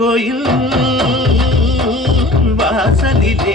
கோயில் வாசலிலே